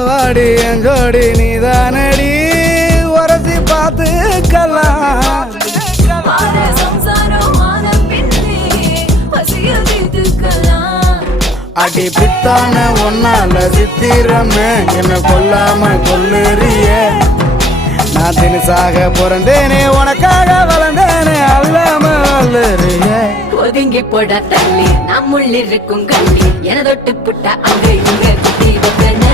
வாடி என் ஜோடி நீதானடி உரசி பார்த்துக்கலாம் சம்சாரம் ஆன பின்னே பசிய தீர்த்துக்கலாம் அடி பித்தான ஒன்னால சித்திரமே என்ன கொல்லாம கொல்லுறிய நான் தினசாக பிறந்தேனே உனக்காக வளர்ந்தேனே அல்லாம வளருறிய ஒதுங்கி போட தள்ளி நம்முள்ளிருக்கும் கள்ளி என தொட்டு புட்ட அங்க இங்க குட்டி வைக்கன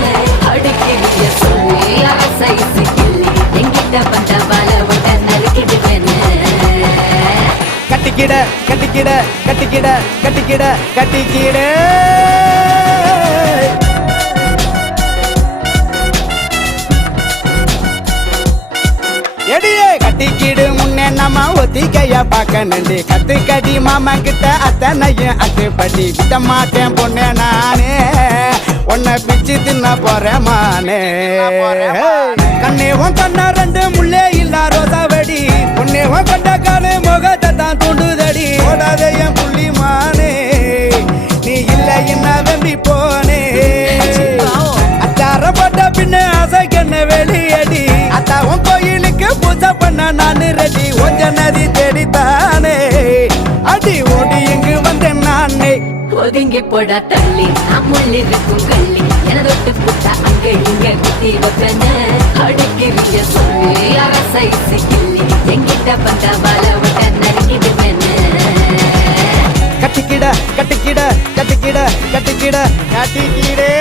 அடுக்கிறிய சொல்லி அரசை சிக்கிள்ளி எங்கிட்ட வந்த வல விட்ட நறுக்கிடுவேன கட்டிக்கிட கட்டிக்கிட கட்டிக்கிட கட்டிக்கிட கட்டிக்கிட எடியே கட்டிக்கிடு முன்னே நம்ம ஒத்திக்கைய பார்க்கணுண்டி கத்துக்கடி மாமா கிட்ட அத்தனையும் அத்துப்படி விட மாட்டேன் பொண்ணே நானே உன்னை பிச்சு தின்ன போறேன் மானே கண்ணேவும் கண்ணா ரெண்டு முள்ளே இல்ல ரோசாவடி உன்னேவும் கொண்ட காலு முகத்தை தான் தூண்டுதடி ஓடாத என் புள்ளி மானே நீ இல்ல என்ன வெம்பி போனே அச்சார போட்ட பின்ன அசைக்கண்ண வெளியடி அத்தாவும் கோயிலுக்கு பூஜை பண்ண நானு ரெடி கொஞ்ச நதி தேடித்தானே அடி ஓடி இங்கு வந்தேன் நானே ஒதுங்கி போட தள்ளி நம்முள்ளிருக்கும் கள்ளி என தொட்டு புட்ட அங்க இங்க குத்தி வைக்கன அடுக்கிறிய சொல்லி அரசை சிக்கிள்ளி எங்கிட்ட வந்த வல விட்ட நறுக்கிடுவேன கட்டிக்கிட கட்டிக்கிட கட்டிக்கிட கட்டிக்கிட கட்டிக்கிடே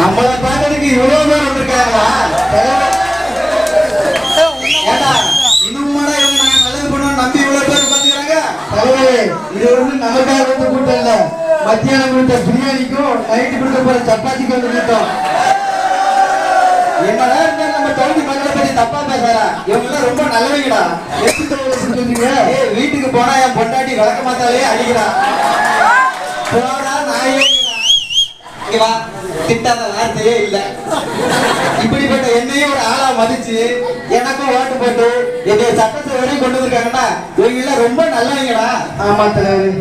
நம்மளை பார்க்கறதுக்கு இவ்வளவு பேர் வந்திருக்காங்களா? ஏண்டா இன்னுமாடா இவங்க நாங்க நல்லது பண்ணுவோம் நம்பி இவ்வளவு பேர் பாத்துக்கிறாங்க. இது வந்து நமக்காக வந்து கூட்டம் இல்ல, மத்தியானம் கொடுத்த பிரியாணிக்கும் நைட்டு கொடுக்க போற சப்பாத்திக்கும் வந்து கூட்டம். என்னதான் இருந்தா நம்ம தொகுதி மக்களை பத்தி தப்பா பேசுறா? இவங்க ரொம்ப நல்லவங்கடா. வீட்டுக்கு போனா என் பொண்டாட்டி விளக்க மாத்தாலே அடிக்கிறா. போனா நாயே திட்டாத வார்த்தையே இல்ல. இப்படிப்பட்ட என்னையும் ஒரு ஆளா மதிச்சு எனக்கும் ஓட்டு போட்டு என்னைய சட்டத்தை வரையும் கொண்டு வந்திருக்காங்கன்னா இவங்க ரொம்ப நல்லவங்கடா. ஆமா தலைவர்.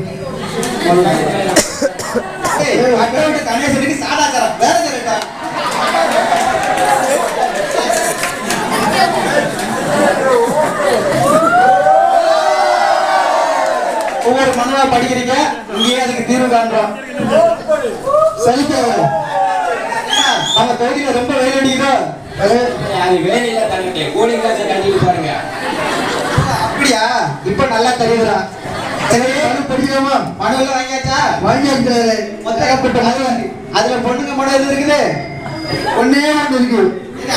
கணேசனுக்கு சாதாச்சாரம் வேற சொல்லிட்டா. ஒவ்வொரு மனுவா படிக்கிறீங்க, இங்கேயே அதுக்கு தீர்வு காண்றோம். அவங்க தொகுதியில ரொம்ப வெயில் அடிக்குதோ அது வேலையில தரட்டே கூலிங் கிளாஸ் கட்டிட்டு பாருங்க. அப்படியா? இப்ப நல்லா தெரியுதுடா. சரி மனு படிக்கலாமா? மனு எல்லாம் வாங்கியாச்சா? வாங்கியாச்சு. மொத்தப்பட்ட மனு அதுல பொண்ணுங்க மனு எது இருக்குது? ஒன்னே ஒன்று இருக்கு.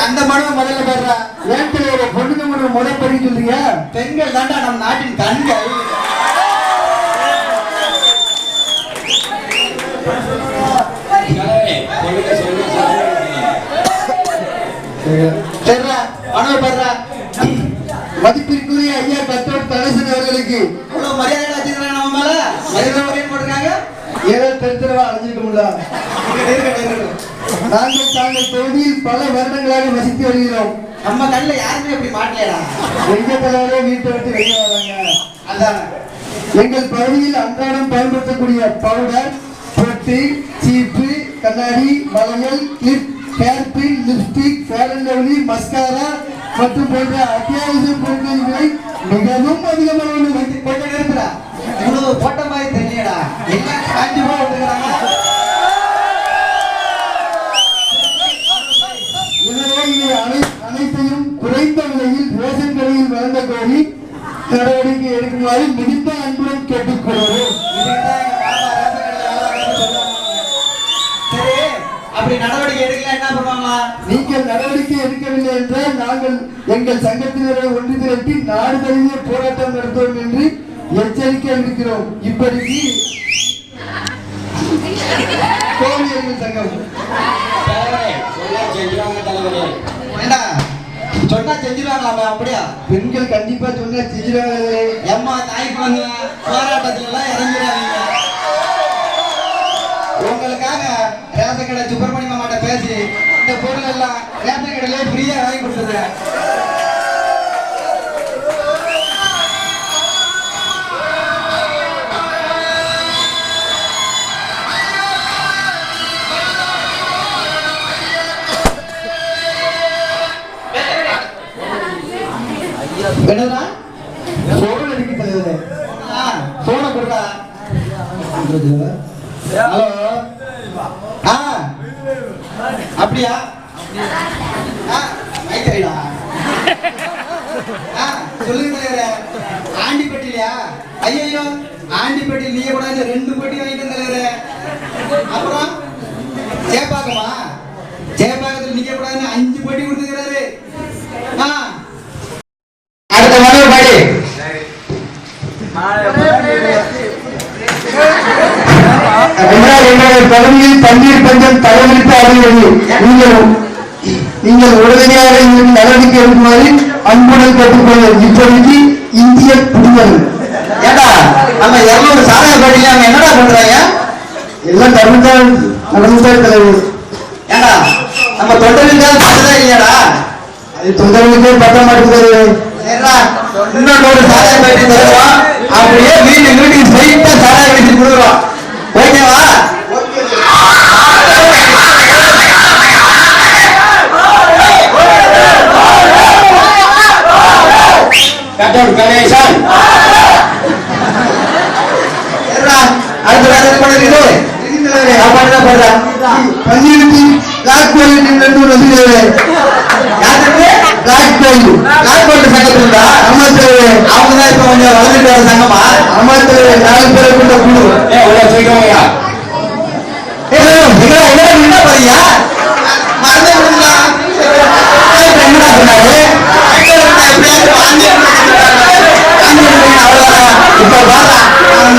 அந்த மனுவை முதல்ல பாடுறா. ஏன் ஒரு பொண்ணுங்க மனு முதல் படிக்க சொல்றீங்க? பெண்கள் தாண்டா நம்ம நாட்டின் கண்கள். மதிப்பிற்குரிய ஐயா கத்தோர் தலசன் அவர்களுக்கு இவ்வளவு மரியாதை வச்சிருக்காங்க. நம்ம மேல மரியாதை முறையை போட்டிருக்காங்க. ஏதோ தெரிஞ்சவா அழைஞ்சிருக்க முடியல. தாங்கள் தொகுதியில் பல வருடங்களாக வசித்து வருகிறோம். நம்ம கண்ணில் யாருமே அப்படி மாட்டலையா? எங்க தலைவரே வீட்டை விட்டு வெளியே வராங்க. அதான் எங்கள் பகுதியில் அன்றாடம் பயன்படுத்தக்கூடிய பவுடர், பொட்டு, சீப்பு, கண்ணாடி, வளையல், clip, hair pin, lipstick, Fair and Lovely, mascara மற்றும் போன்ற அத்தியாவசிய பொருட்களை மிகவும் அதிகமாக கொஞ்சம் நிறுத்துறா. இவ்வளவு போட்ட மாதிரி தெரியலடா. எல்லாம் காஞ்சி போய் விட்டுக்கிறாங்க. அனைத்தையும் குறைந்த விலையில் ரேஷன் கடையில் வழங்க கோரி நடவடிக்கை எடுக்குமாறு மிகுந்த அன்புடன் கேட்டுக்கொள்கிறோம். அப்படி நடவடிக்கை எடுக்கல என்ன பண்ணுவாங்களா? நீங்கள் நடவடிக்கை எடுக்கவில்லை என்றால் நாங்கள் எங்கள் சங்கத்தினரை ஒன்று திரட்டி நாடு தழுவிய போராட்டம் நடத்துவோம் என்று எச்சரிக்கை விடுக்கிறோம். இப்படிக்கு கோவியர்கள் சங்கம் சொன்னா செஞ்சிருவாங்களா? அப்படியா? பெண்கள் கண்டிப்பா சொன்னா செஞ்சிருவாங்க. எம்மா தாய்க்கு வந்து போராட்டத்துல எல்லாம் இறங்கிடுவாங்க. உங்களுக்காக ரேஷன் கடை சுப்பிரமணிய மாமாட்ட பேசி இந்த பொருள் எல்லாம் ரேஷன் கடையில ஃப்ரீயா வாங்கி கொடுத்தது. என்னடா போன் அடிக்க தலைவரே? போனை கொடுடா. ஹலோ. அப்படியா? சொல்லுங்க தலைவரே. ஆண்டிப்பட்டிலையா? ஐயோ ஆண்டிப்பட்டியில் நீங்க கூட 2 பெட்டி வாங்கிட்டு தலைவரே. அப்புறம் சேப்பாக்கமா? சேப்பாக்கத்தில் நீங்க கூட 5 பெட்டி கொடுத்துக்கிறாரு. அடுத்த மனு பாடி. பகுதியில் தண்ணீர் பஞ்சம் தலைவிரித்து ஆடுகிறது. நீங்கள் உடனடியாக நடவடிக்கை எடுக்குமாறு அன்புடன் கேட்டுக்கொள்வது. இப்போதைக்கு இந்திய குடிகள் ஏடா நம்ம 200 சாதனை பாட்டில அவங்க என்னடா பண்றாங்க? எல்லாம் தமிழ்தான் நடந்துதான் தலைவர். ஏடா நம்ம தொண்டர்களுக்காக பார்த்ததே இல்லையாடா? அது தொண்டர்களுக்கே பத்த மாட்டேங்குது. இன்னொரு சாதனை பாட்டி தருவோம். அப்படியே வீட்டுக்கு ஸ்ட்ரைட்டா சாதனை வச்சு கொடுக்குறோம். ஓகேவா? கணேசன் அவங்கதான் இப்ப கொஞ்சம் வளர்ந்துட்டு வர சங்கமா? ஆமா 4 பேரை கொண்ட குழு. சொல்லுவாங்க என்ன பாரியா மறந்தே விடுங்களா? என்னடா சொன்னாரு? இப்ப பாரா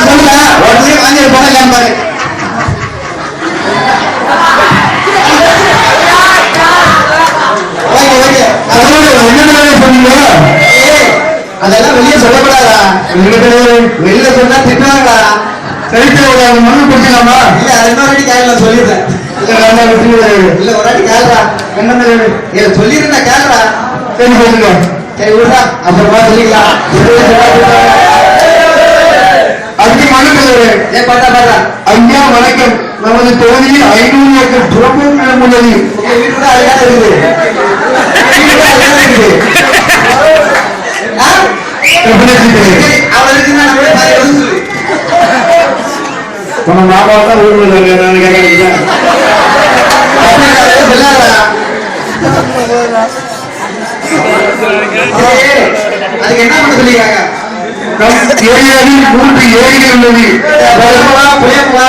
சொல்லுங்க உடனே வாங்கி போனேன் பாரு. அதெல்லாம் வெளியே சொல்லக்கூடாதா? வெளியில சொன்னா திட்டுவாங்களா? மண்ணு குடிக்கலாமா? இல்ல அது இன்னொரு வாட்டி கேள்வி சொல்லிடுறேன். இல்ல ஒரு வாட்டி கேள்றா. என்ன சொல்லிடுறேன் கேள்றா. சரி சொல்லுங்க. சரி விடுறா அப்புறமா சொல்லிக்கலாம். அதுக்கு மனு பாட்டா ஐயா வணக்கம். நமது தொகுதியில் 500 ஏக்கர் புறம்பு நிலம் உள்ளது. வீட்டு அழகா இருக்குது. மாமா தான் ஊர் விளையாடுறா அதுக்கு என்ன பண்ண சொல்லிருக்காங்க ஏரியாவில் 3 ஏரிகள் உள்ளது புளியப்பா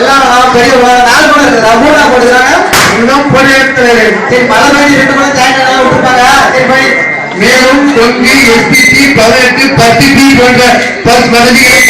எல்லாம் பெரியவா 4 மணி இருக்குதா 3 போட்டுக்கிறாங்க இன்னும் பொறியியல் சரி மழை பெய்ஞ்சு 2 மணி ஜாயின் விட்டுருப்பாங்க சரி போய் மேலும் தொங்கி எஸ்பிடி 18 10 போன்ற பஸ் வசதிகளை